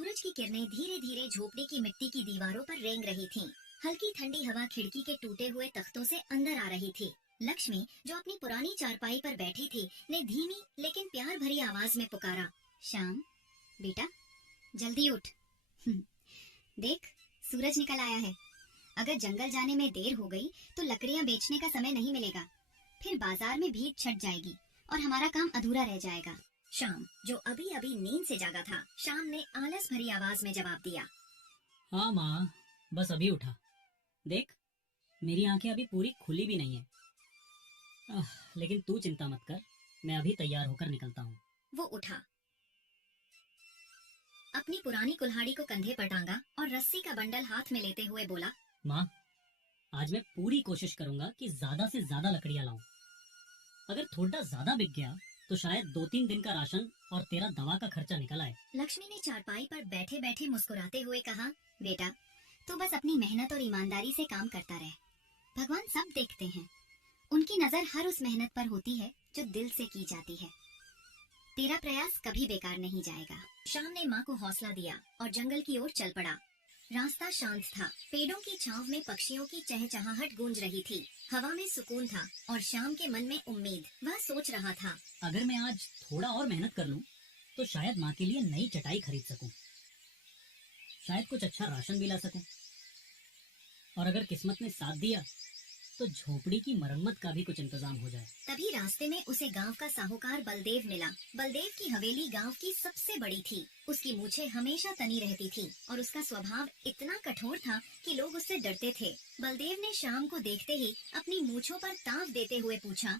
सूरज की किरणें धीरे धीरे झोपड़ी की मिट्टी की दीवारों पर रेंग रही थीं। हल्की ठंडी हवा खिड़की के टूटे हुए तख्तों से अंदर आ रही थी। लक्ष्मी, जो अपनी पुरानी चारपाई पर बैठी थी, ने धीमी लेकिन प्यार भरी आवाज में पुकारा, श्याम बेटा, जल्दी उठ। देख, सूरज निकल आया है। अगर जंगल जाने में देर हो गई तो लकड़ियां बेचने का समय नहीं मिलेगा। फिर बाजार में भीड़ छट जाएगी और हमारा काम अधूरा रह जाएगा। श्याम, जो अभी अभी नींद से जागा था, श्याम ने आलस भरी आवाज में जवाब दिया, हाँ माँ, बस अभी उठा। देख, मेरी आंखें अभी पूरी खुली भी नहीं है। लेकिन तू चिंता मत कर, मैं अभी तैयार होकर निकलता हूँ। वो उठा, अपनी पुरानी कुल्हाड़ी को कंधे पर टांगा और रस्सी का बंडल हाथ में लेते हुए बोला, माँ, आज मैं पूरी कोशिश करूंगा कि ज्यादा से ज्यादा लकड़ियाँ लाऊं। अगर थोड़ा ज्यादा बिक गया तो शायद 2-3 दिन का राशन और तेरा दवा का खर्चा निकल आए। लक्ष्मी ने चारपाई पर बैठे बैठे मुस्कुराते हुए कहा, बेटा, तू बस अपनी मेहनत और ईमानदारी से काम करता रहे। भगवान सब देखते हैं। उनकी नजर हर उस मेहनत पर होती है जो दिल से की जाती है। तेरा प्रयास कभी बेकार नहीं जाएगा। श्याम ने माँ को हौसला दिया और जंगल की ओर चल पड़ा। रास्ता शांत था। पेड़ों की छांव में पक्षियों की चहचहाहट गूंज रही थी। हवा में सुकून था और श्याम के मन में उम्मीद। वह सोच रहा था, अगर मैं आज थोड़ा और मेहनत कर लूं तो शायद माँ के लिए नई चटाई खरीद सकूं, शायद कुछ अच्छा राशन भी ला सकूं, और अगर किस्मत ने साथ दिया तो झोपड़ी की मरम्मत का भी कुछ इंतजाम हो जाए। तभी रास्ते में उसे गांव का साहूकार बलदेव मिला। बलदेव की हवेली गांव की सबसे बड़ी थी। उसकी मूछें हमेशा तनी रहती थी और उसका स्वभाव इतना कठोर था कि लोग उससे डरते थे। बलदेव ने श्याम को देखते ही अपनी मूछों पर ताव देते हुए पूछा,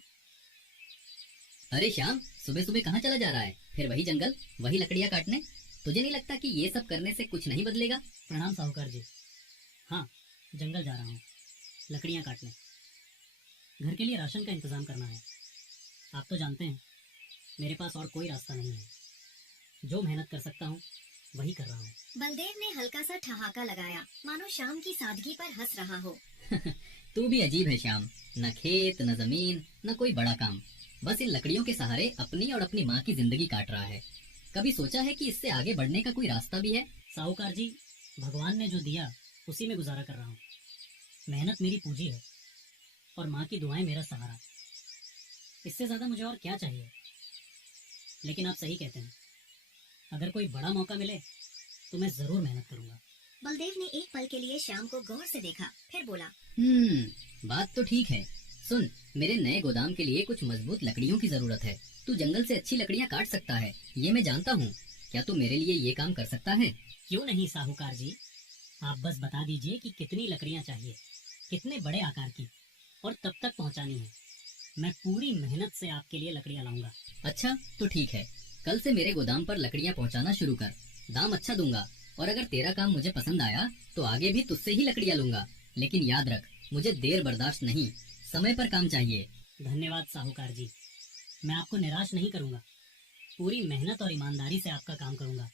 अरे श्याम, सुबह सुबह कहाँ चला जा रहा है? फिर वही जंगल, वही लकड़ियाँ काटने? तुझे नहीं लगता कि ये सब करने से कुछ नहीं बदलेगा? प्रणाम साहूकार जी। हाँ, जंगल जा रहा हूँ, लकड़ियाँ काटने। घर के लिए राशन का इंतजाम करना है। आप तो जानते हैं, मेरे पास और कोई रास्ता नहीं है। जो मेहनत कर सकता हूँ वही कर रहा हूँ। बलदेव ने हल्का सा ठहाका लगाया, मानो श्याम की सादगी पर हंस रहा हो। तू भी अजीब है श्याम, न खेत, न जमीन, न कोई बड़ा काम। बस इन लकड़ियों के सहारे अपनी और अपनी माँ की जिंदगी काट रहा है। कभी सोचा है कि इससे आगे बढ़ने का कोई रास्ता भी है? साहूकार जी, भगवान ने जो दिया उसी में गुजारा कर रहा हूँ। मेहनत मेरी पूंजी है और माँ की दुआएं मेरा सहारा। इससे ज्यादा मुझे और क्या चाहिए? लेकिन आप सही कहते हैं, अगर कोई बड़ा मौका मिले तो मैं जरूर मेहनत करूंगा। बलदेव ने एक पल के लिए श्याम को गौर से देखा, फिर बोला, बात तो ठीक है। सुन, मेरे नए गोदाम के लिए कुछ मजबूत लकड़ियों की जरूरत है। तू जंगल से अच्छी लकड़ियाँ काट सकता है, ये मैं जानता हूँ। क्या तू मेरे लिए ये काम कर सकता है? क्यों नहीं साहूकार जी, आप बस बता दीजिए कि कितनी लकड़ियाँ चाहिए, कितने बड़े आकार की, और तब तक पहुँचानी है। मैं पूरी मेहनत से आपके लिए लकड़ियाँ लाऊंगा। अच्छा तो ठीक है, कल से मेरे गोदाम पर लकड़ियाँ पहुँचाना शुरू कर। दाम अच्छा दूंगा, और अगर तेरा काम मुझे पसंद आया तो आगे भी तुझसे ही लकड़ियाँ लूंगा। लेकिन याद रख, मुझे देर बर्दाश्त नहीं, समय पर काम चाहिए। धन्यवाद साहूकार जी, मैं आपको निराश नहीं करूंगा। पूरी मेहनत और ईमानदारी से आपका काम करूंगा।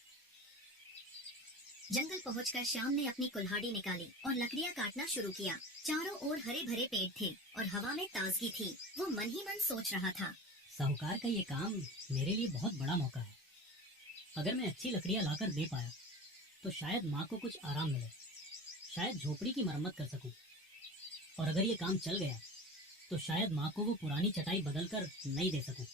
जंगल पहुंचकर श्याम ने अपनी कुल्हाड़ी निकाली और लकड़ियां काटना शुरू किया। चारों ओर हरे भरे पेड़ थे और हवा में ताजगी थी। वो मन ही मन सोच रहा था, साहूकार का ये काम मेरे लिए बहुत बड़ा मौका है। अगर मैं अच्छी लकड़ियां लाकर दे पाया तो शायद माँ को कुछ आराम मिले, शायद झोपड़ी की मरम्मत कर सकूं, और अगर ये काम चल गया तो शायद माँ को वो पुरानी चटाई बदलकर नई दे सकूं,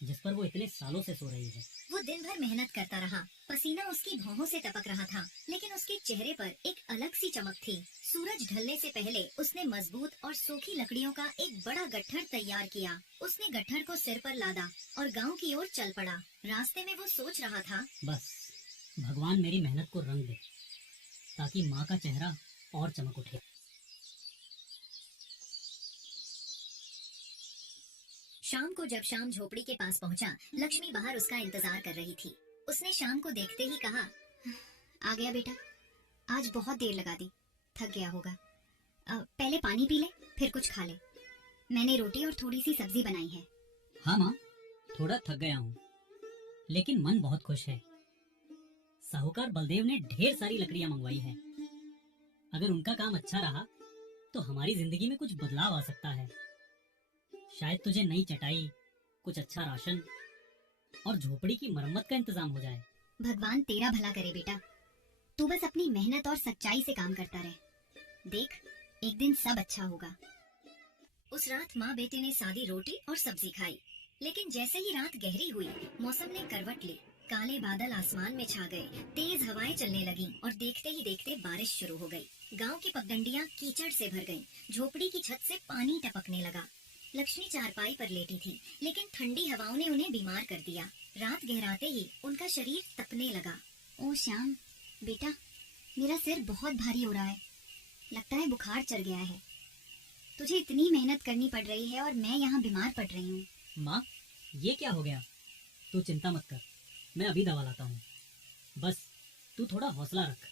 जिस पर वो इतने सालों से सो रही है। वो दिन भर मेहनत करता रहा। पसीना उसकी भौहों से टपक रहा था, लेकिन उसके चेहरे पर एक अलग सी चमक थी। सूरज ढलने से पहले उसने मजबूत और सूखी लकड़ियों का एक बड़ा गट्ठर तैयार किया। उसने गट्ठर को सिर पर लादा और गांव की ओर चल पड़ा। रास्ते में वो सोच रहा था, बस भगवान मेरी मेहनत को रंग दे ताकि माँ का चेहरा और चमक उठे। शाम को जब श्याम झोपड़ी के पास पहुंचा, लक्ष्मी बाहर उसका इंतजार कर रही थी। उसने शाम को देखते ही कहा, आ गया बेटा, आज बहुत देर लगा दी, थक गया होगा। पहले पानी पी ले, फिर कुछ खा ले। मैंने रोटी और थोड़ी सी सब्जी बनाई है। हाँ माँ, थोड़ा थक गया हूँ, लेकिन मन बहुत खुश है। साहूकार बलदेव ने ढेर सारी लकड़ियाँ मंगवाई है। अगर उनका काम अच्छा रहा तो हमारी जिंदगी में कुछ बदलाव आ सकता है। शायद तुझे नई चटाई, कुछ अच्छा राशन और झोपड़ी की मरम्मत का इंतजाम हो जाए। भगवान तेरा भला करे बेटा, तू बस अपनी मेहनत और सच्चाई से काम करता रहे। देख, एक दिन सब अच्छा होगा। उस रात माँ बेटे ने सादी रोटी और सब्जी खाई, लेकिन जैसे ही रात गहरी हुई, मौसम ने करवट ली। काले बादल आसमान में छा गए, तेज हवाएं चलने लगीं और देखते ही देखते बारिश शुरू हो गई। गांव की पगडंडियां कीचड़ से भर गईं, झोपड़ी की छत से पानी टपकने लगा। लक्ष्मी चारपाई पर लेटी थी, लेकिन ठंडी हवाओं ने उन्हें बीमार कर दिया। रात गहराते ही उनका शरीर तपने लगा। ओ श्याम बेटा, मेरा सिर बहुत भारी हो रहा है, लगता है बुखार चढ़ गया है। तुझे इतनी मेहनत करनी पड़ रही है और मैं यहाँ बीमार पड़ रही हूँ। माँ, ये क्या हो गया? तू चिंता मत कर, मैं अभी दवा लाता हूँ। बस तू थोड़ा हौसला रख।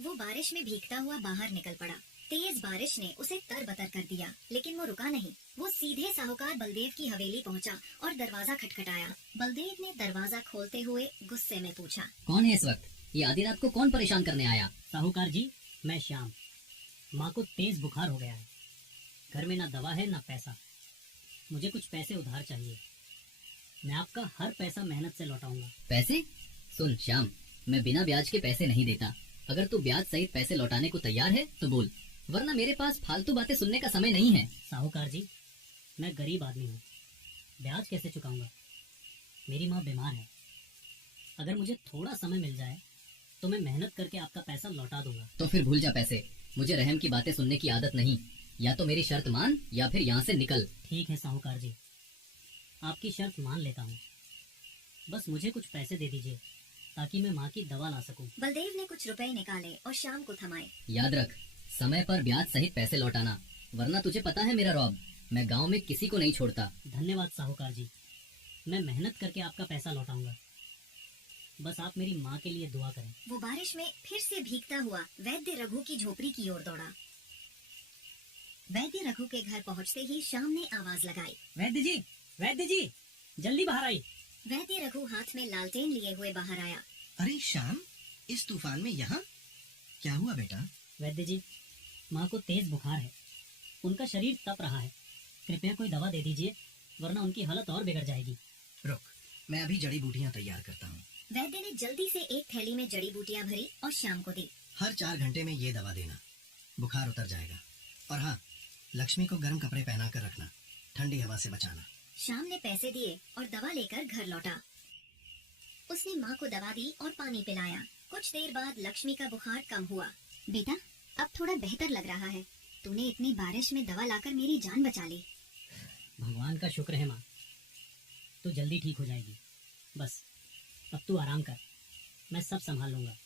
वो बारिश में भीगता हुआ बाहर निकल पड़ा। तेज बारिश ने उसे तरबतर कर दिया, लेकिन वो रुका नहीं। वो सीधे साहूकार बलदेव की हवेली पहुंचा और दरवाजा खटखटाया। बलदेव ने दरवाजा खोलते हुए गुस्से में पूछा, कौन है इस वक्त? ये आधी रात को कौन परेशान करने आया? साहूकार जी, मैं श्याम। माँ को तेज बुखार हो गया है। घर में ना दवा है ना पैसा। मुझे कुछ पैसे उधार चाहिए। मैं आपका हर पैसा मेहनत से लौटाऊंगा। पैसे? सुन श्याम, मैं बिना ब्याज के पैसे नहीं देता। अगर तू ब्याज सहित पैसे लौटाने को तैयार है तो बोल, वरना मेरे पास फालतू बातें सुनने का समय नहीं है। साहूकार जी, मैं गरीब आदमी हूँ, ब्याज कैसे चुकाऊंगा? मेरी माँ बीमार है। अगर मुझे थोड़ा समय मिल जाए तो मैं मेहनत करके आपका पैसा लौटा दूंगा। तो फिर भूल जा पैसे। मुझे रहम की बातें सुनने की आदत नहीं। या तो मेरी शर्त मान या फिर यहाँ से निकल। ठीक है साहूकार जी, आपकी शर्त मान लेता हूँ। बस मुझे कुछ पैसे दे दीजिए ताकि मैं माँ की दवा ला सकूं। बलदेव ने कुछ रुपए निकाले और शाम को थमाए। याद रख, समय पर ब्याज सहित पैसे लौटाना, वरना तुझे पता है मेरा रौब, मैं गांव में किसी को नहीं छोड़ता। धन्यवाद साहूकार जी, मैं मेहनत करके आपका पैसा लौटाऊंगा। बस आप मेरी माँ के लिए दुआ करें। वो बारिश में फिर से भीगता हुआ वैद्य रघु की झोपड़ी की ओर दौड़ा। वैद्य रघु के घर पहुंचते ही श्याम ने आवाज लगाई, वैद्य जी, जल्दी बाहर आई। वैद्य रघु हाथ में लालटेन लिए हुए बाहर आया। अरे श्याम, इस तूफान में यहाँ क्या हुआ बेटा? वैद्य जी, माँ को तेज बुखार है, उनका शरीर तप रहा है। कृपया कोई दवा दे दीजिए, वरना उनकी हालत और बिगड़ जाएगी। रुक, मैं अभी जड़ी बूटियाँ तैयार करता हूँ। वैद्य ने जल्दी से एक थैली में जड़ी बूटियाँ भरी और श्याम को दी। हर 4 घंटे में ये दवा देना, बुखार उतर जाएगा। और हाँ, लक्ष्मी को गर्म कपड़े पहना कर रखना, ठंडी हवा से बचाना। श्याम ने पैसे दिए और दवा लेकर घर लौटा। उसने माँ को दवा दी और पानी पिलाया। कुछ देर बाद लक्ष्मी का बुखार कम हुआ। बेटा, अब थोड़ा बेहतर लग रहा है। तूने इतनी बारिश में दवा लाकर मेरी जान बचा ली। भगवान का शुक्र है माँ, तू जल्दी ठीक हो जाएगी। बस अब तू आराम कर, मैं सब संभाल लूंगा।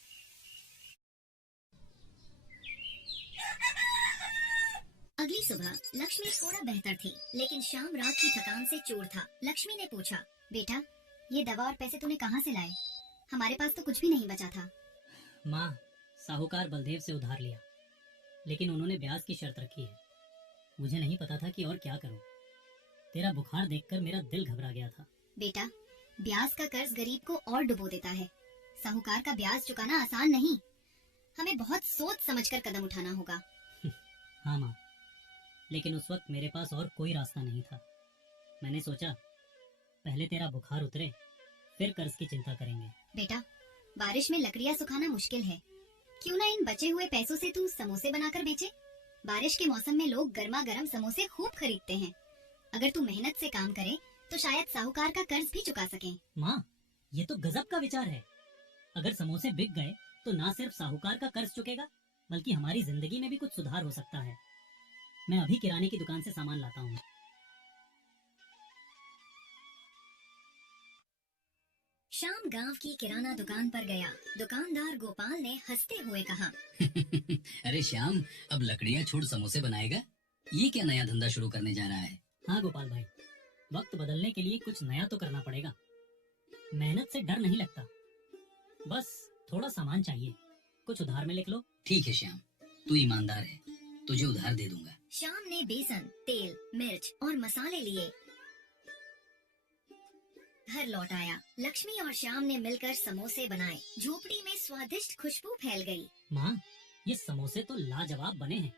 अगली सुबह लक्ष्मी थोड़ा बेहतर थी, लेकिन शाम रात की थकान से चूर था। लक्ष्मी ने पूछा, बेटा, ये दवा और पैसे तूने कहाँ से लाए? हमारे पास तो कुछ भी नहीं बचा था। माँ, साहूकार बलदेव से उधार लिया, लेकिन उन्होंने ब्याज की शर्त रखी है। मुझे नहीं पता था कि और क्या करूं। तेरा बुखार देखकर मेरा दिल घबरा गया था। बेटा, ब्याज का कर्ज गरीब को और डुबो देता है। साहूकार का ब्याज चुकाना आसान नहीं। हमें बहुत सोच समझकर कदम उठाना होगा। हाँ माँ, लेकिन उस वक्त मेरे पास और कोई रास्ता नहीं था। मैंने सोचा पहले तेरा बुखार उतरे, फिर कर्ज की चिंता करेंगे। बेटा, बारिश में लकड़ियाँ सुखाना मुश्किल है। क्यों ना इन बचे हुए पैसों से तू समोसे बनाकर बेचे? बारिश के मौसम में लोग गर्मा गर्म समोसे खूब खरीदते हैं। अगर तू मेहनत से काम करे तो शायद साहूकार का कर्ज भी चुका सके। माँ, ये तो गजब का विचार है। अगर समोसे बिक गए तो ना सिर्फ साहूकार का कर्ज चुकेगा, बल्कि हमारी जिंदगी में भी कुछ सुधार हो सकता है। मैं अभी किराने की दुकान से सामान लाता हूँ। शाम गांव की किराना दुकान पर गया। दुकानदार गोपाल ने हंसते हुए कहा, अरे श्याम, अब लकड़ियाँ छोड़ समोसे बनाएगा? ये क्या नया धंधा शुरू करने जा रहा है? हाँ गोपाल भाई, वक्त बदलने के लिए कुछ नया तो करना पड़ेगा। मेहनत से डर नहीं लगता। बस थोड़ा सामान चाहिए, कुछ उधार में लिख लो। ठीक है श्याम, तू ईमानदार है, तुझे उधार दे दूंगा। शाम ने बेसन, तेल, मिर्च और मसाले लिए घर लौट आया। लक्ष्मी और श्याम ने मिलकर समोसे बनाए। झोपड़ी में स्वादिष्ट खुशबू फैल गई। माँ, ये समोसे तो लाजवाब बने हैं।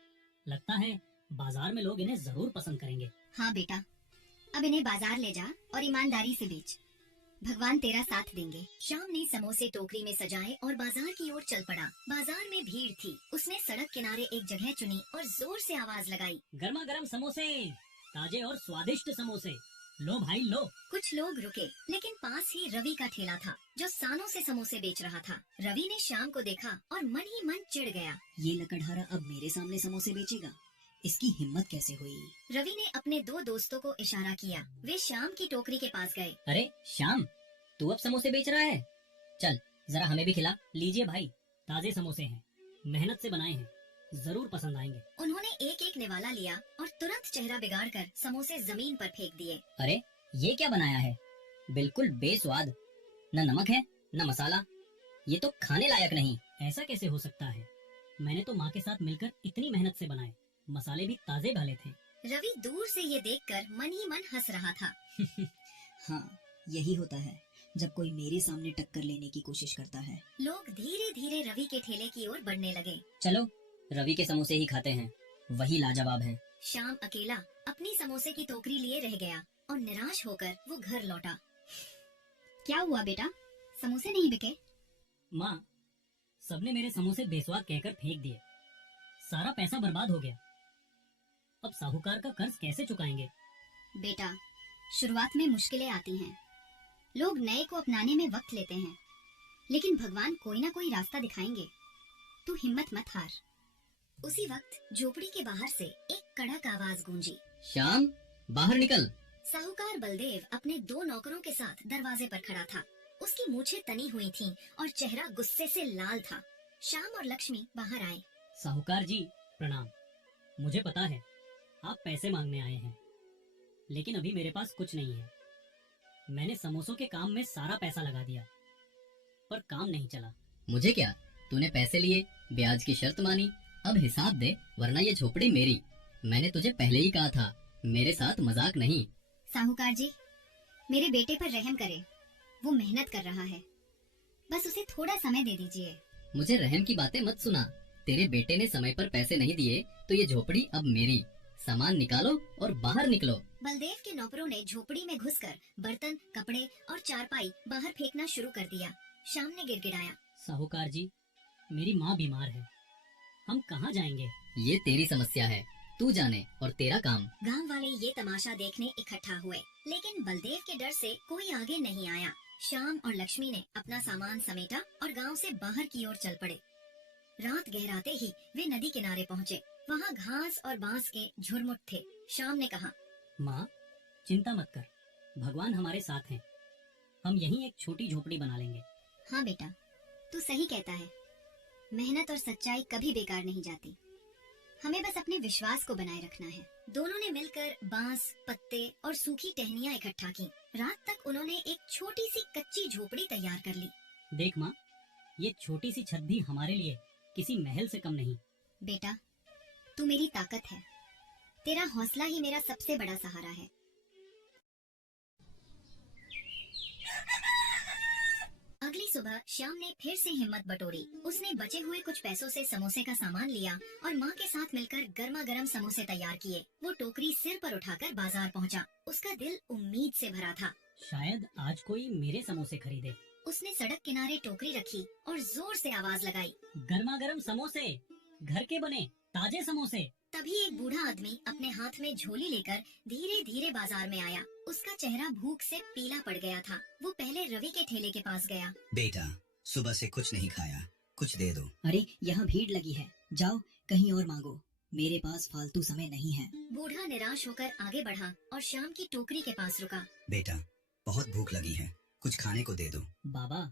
लगता है बाजार में लोग इन्हें जरूर पसंद करेंगे। हाँ बेटा, अब इन्हें बाजार ले जा और ईमानदारी से बेच। भगवान तेरा साथ देंगे। शाम ने समोसे टोकरी में सजाए और बाजार की ओर चल पड़ा। बाजार में भीड़ थी। उसने सड़क किनारे एक जगह चुनी और जोर से आवाज लगाई, गर्मा गर्म समोसे, ताजे और स्वादिष्ट समोसे, लो भाई लो। कुछ लोग रुके, लेकिन पास ही रवि का ठेला था जो सालों से समोसे बेच रहा था। रवि ने शाम को देखा और मन ही मन चिढ़ गया। ये लकड़हारा अब मेरे सामने समोसे बेचेगा, इसकी हिम्मत कैसे हुई? रवि ने अपने दो दोस्तों को इशारा किया। वे शाम की टोकरी के पास गए। अरे श्याम, तू अब समोसे बेच रहा है? चल जरा हमें भी खिला। लीजिए भाई, ताजे समोसे हैं, मेहनत से बनाए हैं, जरूर पसंद आएंगे। उन्होंने एक एक निवाला लिया और तुरंत चेहरा बिगाड़कर समोसे जमीन पर फेंक दिए। अरे ये क्या बनाया है? बिल्कुल बेस्वाद, न नमक है न मसाला, ये तो खाने लायक नहीं। ऐसा कैसे हो सकता है? मैंने तो माँ के साथ मिलकर इतनी मेहनत से बनाए, मसाले भी ताजे डाले थे। रवि दूर से ये देखकर मन ही मन हंस रहा था। हाँ, यही होता है जब कोई मेरे सामने टक्कर लेने की कोशिश करता है। लोग धीरे धीरे रवि के ठेले की ओर बढ़ने लगे। चलो रवि के समोसे ही खाते हैं, वही लाजवाब है। शाम अकेला अपनी समोसे की टोकरी लिए रह गया और निराश होकर वो घर लौटा। क्या हुआ बेटा, समोसे नहीं बिके? माँ, सबने मेरे समोसे बेस्वाद कहकर फेंक दिए, सारा पैसा बर्बाद हो गया। अब साहूकार का कर्ज कैसे चुकाएंगे? बेटा, शुरुआत में मुश्किलें आती हैं। लोग नए को अपनाने में वक्त लेते हैं, लेकिन भगवान कोई ना कोई रास्ता दिखाएंगे। तू हिम्मत मत हार। उसी वक्त झोपड़ी के बाहर से एक कड़क आवाज गूंजी। श्याम, बाहर निकल। साहूकार बलदेव अपने दो नौकरों के साथ दरवाजे पर खड़ा था। उसकी मूछें तनी हुई थीं और चेहरा गुस्से से लाल था। श्याम और लक्ष्मी बाहर आए। साहूकार जी प्रणाम। मुझे पता है आप पैसे मांगने आए हैं, लेकिन अभी मेरे पास कुछ नहीं है। मैंने समोसों के काम में सारा पैसा लगा दिया, पर काम नहीं चला। मुझे क्या, तूने पैसे लिए, ब्याज की शर्त मानी, अब हिसाब दे वरना ये झोपड़ी मेरी। मैंने तुझे पहले ही कहा था, मेरे साथ मजाक नहीं। साहूकार जी, मेरे बेटे पर रहम करें, वो मेहनत कर रहा है, बस उसे थोड़ा समय दे दीजिए। मुझे रहम की बातें मत सुना। तेरे बेटे ने समय पर पैसे नहीं दिए तो ये झोपड़ी अब मेरी। सामान निकालो और बाहर निकलो। बलदेव के नौकरों ने झोपड़ी में घुसकर बर्तन, कपड़े और चारपाई बाहर फेंकना शुरू कर दिया। शाम ने गिड़गिड़ाया। साहूकार जी, मेरी माँ बीमार है, हम कहाँ जाएंगे? ये तेरी समस्या है, तू जाने और तेरा काम। गांव वाले ये तमाशा देखने इकट्ठा हुए, लेकिन बलदेव के डर से कोई आगे नहीं आया। श्याम और लक्ष्मी ने अपना सामान समेटा और गांव से बाहर की ओर चल पड़े। रात गहराते ही वे नदी किनारे पहुँचे। वहाँ घास और बांस के झुरमुट थे। श्याम ने कहा, माँ चिंता मत कर, भगवान हमारे साथ हैं। हम यहीं एक छोटी झोपड़ी बना लेंगे। हाँ बेटा, तू सही कहता है। मेहनत और सच्चाई कभी बेकार नहीं जाती। हमें बस अपने विश्वास को बनाए रखना है। दोनों ने मिलकर बांस, पत्ते और सूखी टहनियाँ इकट्ठा की। रात तक उन्होंने एक छोटी सी कच्ची झोपड़ी तैयार कर ली। देख माँ, ये छोटी सी छत भी हमारे लिए किसी महल से कम नहीं। बेटा, तू मेरी ताकत है। तेरा हौसला ही मेरा सबसे बड़ा सहारा है। अगली सुबह श्याम ने फिर से हिम्मत बटोरी। उसने बचे हुए कुछ पैसों से समोसे का सामान लिया और माँ के साथ मिलकर गर्मा गर्म समोसे तैयार किए। वो टोकरी सिर पर उठाकर बाजार पहुँचा। उसका दिल उम्मीद से भरा था। शायद आज कोई मेरे समोसे खरीदे। उसने सड़क किनारे टोकरी रखी और जोर से आवाज लगाई, गर्मा गर्म समोसे, घर के बने ताजे समोसे। तभी एक बूढ़ा आदमी अपने हाथ में झोली लेकर धीरे धीरे बाजार में आया। उसका चेहरा भूख से पीला पड़ गया था। वो पहले रवि के ठेले के पास गया। बेटा, सुबह से कुछ नहीं खाया, कुछ दे दो। अरे यहाँ भीड़ लगी है, जाओ कहीं और मांगो, मेरे पास फालतू समय नहीं है। बूढ़ा निराश होकर आगे बढ़ा और श्याम की टोकरी के पास रुका। बेटा, बहुत भूख लगी है, कुछ खाने को दे दो। बाबा,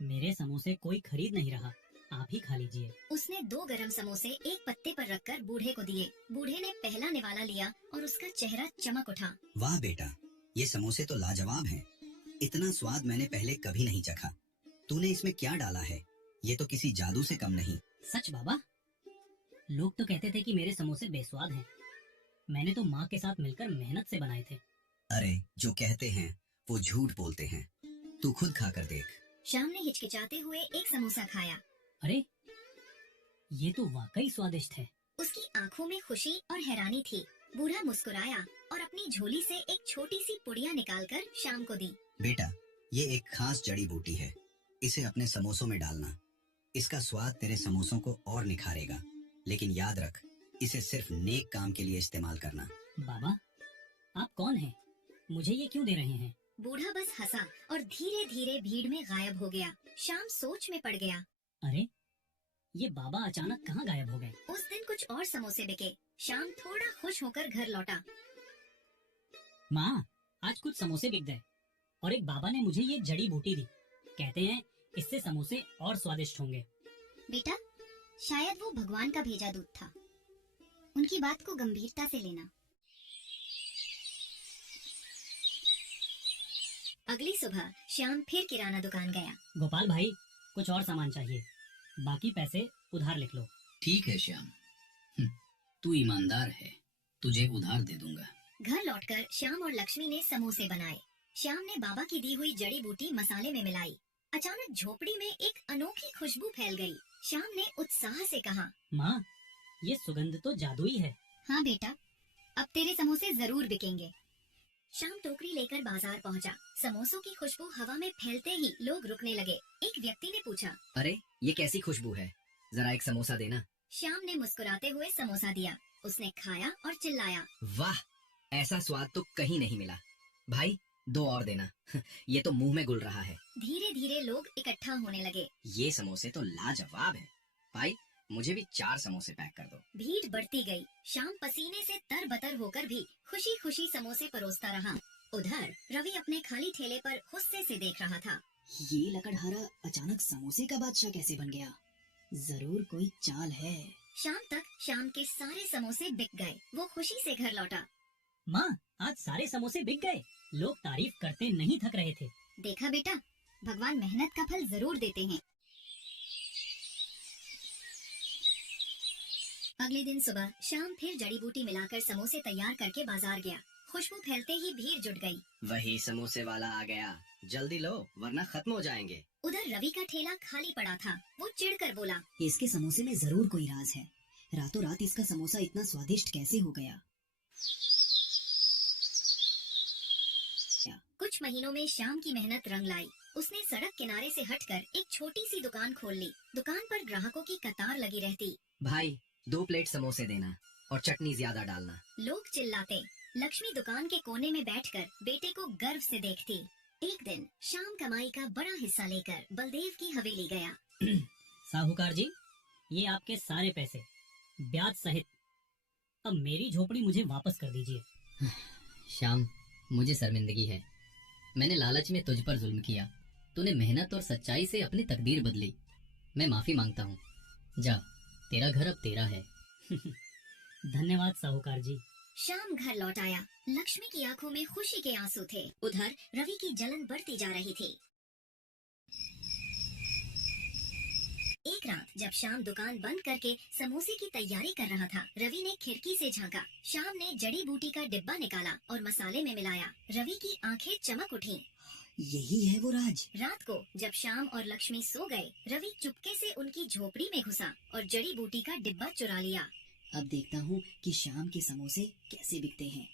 मेरे समोसे कोई खरीद नहीं रहा, आप ही खा लीजिए। उसने 2 गरम समोसे एक पत्ते पर रखकर बूढ़े को दिए। बूढ़े ने पहला निवाला लिया और उसका चेहरा चमक उठा। वाह बेटा, ये समोसे तो लाजवाब हैं। इतना स्वाद मैंने पहले कभी नहीं चखा। तूने इसमें क्या डाला है? ये तो किसी जादू से कम नहीं। सच बाबा, लोग तो कहते थे कि मेरे समोसे बेस्वाद हैं। मैंने तो माँ के साथ मिलकर मेहनत से बनाए थे। अरे, जो कहते हैं वो झूठ बोलते हैं। तू खुद खाकर देख। श्याम ने हिचकिचाते हुए एक समोसा खाया। अरे, ये तो वाकई स्वादिष्ट है। उसकी आंखों में खुशी और हैरानी थी। बूढ़ा मुस्कुराया और अपनी झोली से एक छोटी सी पुड़िया निकालकर श्याम को दी। बेटा, ये एक खास जड़ी बूटी है, इसे अपने समोसों में डालना। इसका स्वाद तेरे समोसों को और निखारेगा, लेकिन याद रख, इसे सिर्फ नेक काम के लिए इस्तेमाल करना। बाबा, आप कौन हैं? मुझे ये क्यों दे रहे हैं? बूढ़ा बस हंसा और धीरे धीरे भीड़ में गायब हो गया। श्याम सोच में पड़ गया। अरे, ये बाबा अचानक कहाँ गायब हो गए? उस दिन कुछ और समोसे बिके। श्याम थोड़ा खुश होकर घर लौटा। माँ, आज कुछ समोसे बिक गए और एक बाबा ने मुझे ये जड़ी बूटी दी। कहते हैं इससे समोसे और स्वादिष्ट होंगे। बेटा, शायद वो भगवान का भेजा दूत था। उनकी बात को गंभीरता से लेना। अगली सुबह श्याम फिर किराना दुकान गया। गोपाल भाई, कुछ और सामान चाहिए, बाकी पैसे उधार लिख लो। ठीक है श्याम, तू ईमानदार है, तुझे उधार दे दूंगा। घर लौटकर श्याम और लक्ष्मी ने समोसे बनाए। श्याम ने बाबा की दी हुई जड़ी बूटी मसाले में मिलाई। अचानक झोपड़ी में एक अनोखी खुशबू फैल गई। श्याम ने उत्साह से कहा, माँ, ये सुगंध तो जादुई है। हाँ बेटा, अब तेरे समोसे जरूर बिकेंगे। श्याम टोकरी लेकर बाजार पहुंचा। समोसों की खुशबू हवा में फैलते ही लोग रुकने लगे। एक व्यक्ति ने पूछा, अरे, ये कैसी खुशबू है? जरा एक समोसा देना। श्याम ने मुस्कुराते हुए समोसा दिया। उसने खाया और चिल्लाया, वाह, ऐसा स्वाद तो कहीं नहीं मिला। भाई, 2 और देना। ये तो मुंह में घुल रहा है। धीरे धीरे लोग इकट्ठा होने लगे। ये समोसे तो लाजवाब है। भाई, मुझे भी 4 समोसे पैक कर दो। भीड़ बढ़ती गई। श्याम पसीने से तरबतर होकर भी खुशी खुशी समोसे परोसता रहा। उधर रवि अपने खाली ठेले पर गुस्से से देख रहा था। ये लकड़हारा अचानक समोसे का बादशाह कैसे बन गया? जरूर कोई चाल है। शाम तक श्याम के सारे समोसे बिक गए। वो खुशी से घर लौटा। माँ, आज सारे समोसे बिक गए। लोग तारीफ करते नहीं थक रहे थे। देखा बेटा, भगवान मेहनत का फल जरूर देते हैं। अगले दिन सुबह श्याम फिर जड़ी बूटी मिलाकर समोसे तैयार करके बाजार गया। खुशबू फैलते ही भीड़ जुट गई। वही समोसे वाला आ गया, जल्दी लो वरना खत्म हो जाएंगे। उधर रवि का ठेला खाली पड़ा था। वो चिढ़कर बोला, इसके समोसे में जरूर कोई राज है। रातों रात इसका समोसा इतना स्वादिष्ट कैसे हो गया? कुछ महीनों में श्याम की मेहनत रंग लाई। उसने सड़क किनारे से हटकर एक छोटी सी दुकान खोल ली। दुकान पर ग्राहकों की कतार लगी रहती। भाई, 2 प्लेट समोसे देना और चटनी ज्यादा डालना। लोग चिल्लाते। लक्ष्मी दुकान के कोने में बैठकर बेटे को गर्व से देखती। एक दिन श्याम कमाई का बड़ा हिस्सा लेकर बलदेव की हवेली गया। साहूकार जी, ये आपके सारे पैसे, ब्याज सहित। अब मेरी झोपड़ी मुझे वापस कर दीजिए। श्याम, मुझे शर्मिंदगी है। मैंने लालच में तुझ पर जुल्म किया। तूने मेहनत और सच्चाई से अपनी तकदीर बदली। मैं माफी मांगता हूँ। जा, तेरा घर अब तेरा है। धन्यवाद साहूकार जी। श्याम घर लौट आया। लक्ष्मी की आंखों में खुशी के आंसू थे। उधर रवि की जलन बढ़ती जा रही थी। एक रात जब श्याम दुकान बंद करके समोसे की तैयारी कर रहा था, रवि ने खिड़की से झांका। श्याम ने जड़ी बूटी का डिब्बा निकाला और मसाले में मिलाया। रवि की आंखें चमक उठीं। यही है वो राज। रात को जब श्याम और लक्ष्मी सो गए, रवि चुपके से उनकी झोपड़ी में घुसा और जड़ी बूटी का डिब्बा चुरा लिया। अब देखता हूँ कि शाम के समोसे कैसे बिकते हैं।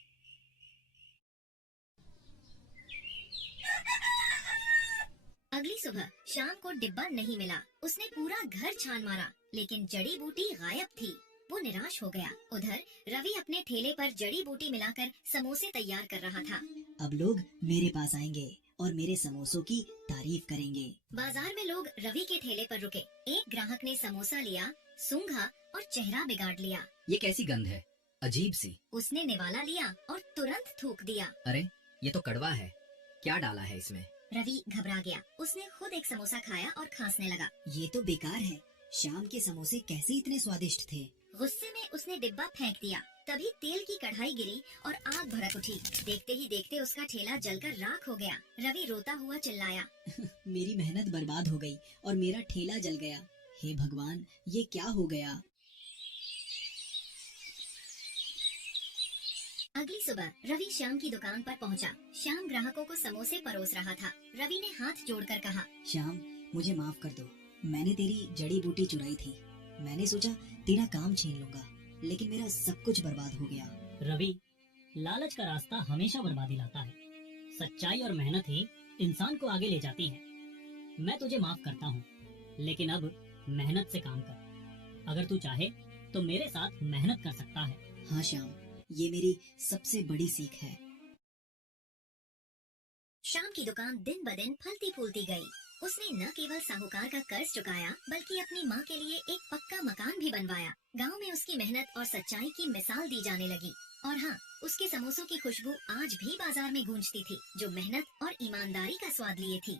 अगली सुबह श्याम को डिब्बा नहीं मिला। उसने पूरा घर छान मारा, लेकिन जड़ी बूटी गायब थी। वो निराश हो गया। उधर रवि अपने ठेले पर जड़ी बूटी मिलाकर समोसे तैयार कर रहा था। अब लोग मेरे पास आएंगे और मेरे समोसों की तारीफ करेंगे। बाजार में लोग रवि के ठेले पर रुके। एक ग्राहक ने समोसा लिया, सूंघा और चेहरा बिगाड़ लिया। ये कैसी गंध है, अजीब सी। उसने निवाला लिया और तुरंत थूक दिया। अरे, ये तो कड़वा है। क्या डाला है इसमें? रवि घबरा गया। उसने खुद एक समोसा खाया और खांसने लगा। ये तो बेकार है। शाम के समोसे कैसे इतने स्वादिष्ट थे? गुस्से में उसने डिब्बा फेंक दिया। तभी तेल की कढ़ाई गिरी और आग भड़क उठी। देखते ही देखते उसका ठेला जलकर राख हो गया। रवि रोता हुआ चिल्लाया, मेरी मेहनत बर्बाद हो गई और मेरा ठेला जल गया। हे भगवान, ये क्या हो गया? अगली सुबह रवि श्याम की दुकान पर पहुंचा। श्याम ग्राहकों को समोसे परोस रहा था। रवि ने हाथ जोड़कर कहा, श्याम, मुझे माफ कर दो। मैंने तेरी जड़ी बूटी चुराई थी। मैंने सोचा तेरा काम छीन लूंगा, लेकिन मेरा सब कुछ बर्बाद हो गया। रवि, लालच का रास्ता हमेशा बर्बादी लाता है। सच्चाई और मेहनत ही इंसान को आगे ले जाती है। मैं तुझे माफ करता हूँ, लेकिन अब मेहनत से काम कर। अगर तू चाहे तो मेरे साथ मेहनत कर सकता है। हाँ श्याम, ये मेरी सबसे बड़ी सीख है। श्याम की दुकान दिन ब दिन फलती फूलती गई। उसने न केवल साहूकार का कर्ज चुकाया, बल्कि अपनी माँ के लिए एक पक्का मकान भी बनवाया। गांव में उसकी मेहनत और सच्चाई की मिसाल दी जाने लगी। और हाँ, उसके समोसों की खुशबू आज भी बाजार में गूंजती थी, जो मेहनत और ईमानदारी का स्वाद लिए थी।